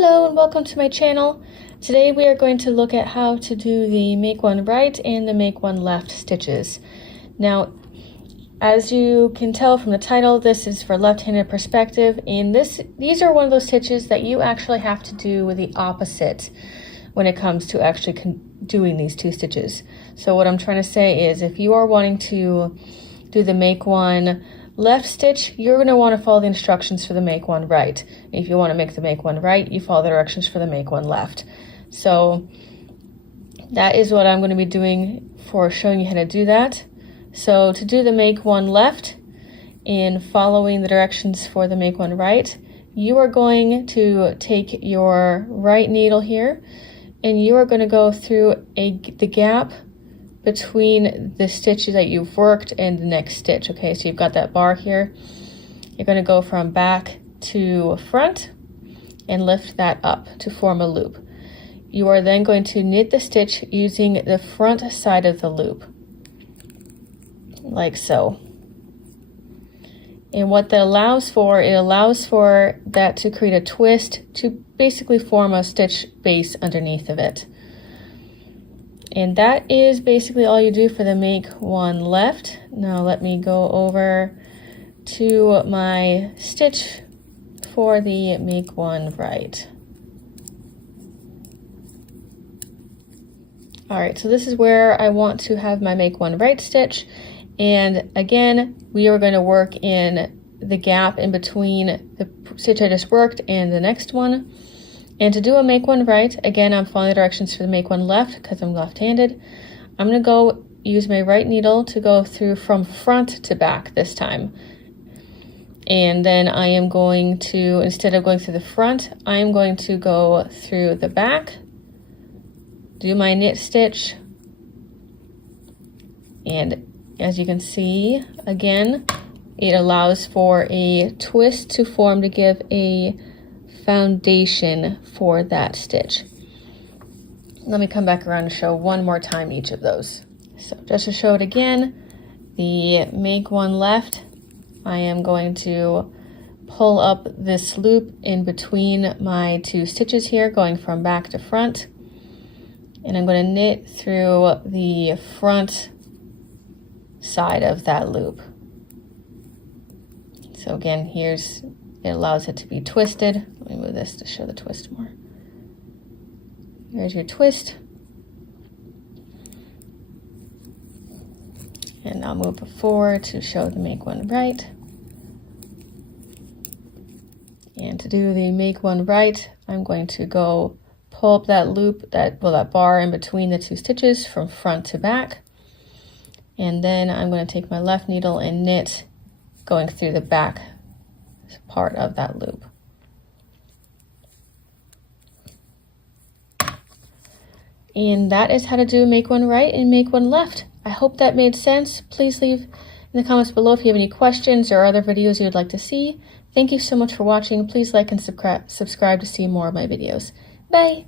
Hello and welcome to my channel. Today we are going to look at how to do the make one right and the make one left stitches. Now, as you can tell from the title, this is for left-handed perspective, and these are one of those stitches that you actually have to do with the opposite when it comes to actually doing these two stitches. So what I'm trying to say is, if you are wanting to do the make one left stitch, you're going to want to follow the instructions for the make one right. If you want to make the make one right, you follow the directions for the make one left. So that is what I'm going to be doing for showing you how to do that. So to do the make one left and following the directions for the make one right, you are going to take your right needle here and you are going to go through the gap between the stitches that you've worked and the next stitch. Okay, so you've got that bar here. You're going to go from back to front and lift that up to form a loop. You are then going to knit the stitch using the front side of the loop, like so. And what that allows for, it allows for that to create a twist to basically form a stitch base underneath of it. And that is basically all you do for the make one left. Now let me go over to my stitch for the make one right. All right, so this is where I want to have my make one right stitch. And again, we are going to work in the gap in between the stitch I just worked and the next one. And to do a make one right, again, I'm following the directions for the make one left because I'm left-handed. I'm going to go use my right needle to go through from front to back this time. And then I am going to, instead of going through the front, I am going to go through the back, do my knit stitch. And as you can see, again, it allows for a twist to form to give a foundation for that stitch. Let me come back around and show one more time each of those. So just to show it again, the make one left, I am going to pull up this loop in between my two stitches here, going from back to front, and I'm going to knit through the front side of that loop. So again, it allows it to be twisted. Let me move this to show the twist more. Here's your twist. And I'll move it forward to show the make one right. And to do the make one right, I'm going to go pull up that loop, that bar in between the two stitches from front to back. And then I'm going to take my left needle and knit going through the back part of that loop. And that is how to do make one right and make one left. I hope that made sense. Please leave in the comments below if you have any questions or other videos you would like to see. Thank you so much for watching. Please like and subscribe to see more of my videos. Bye!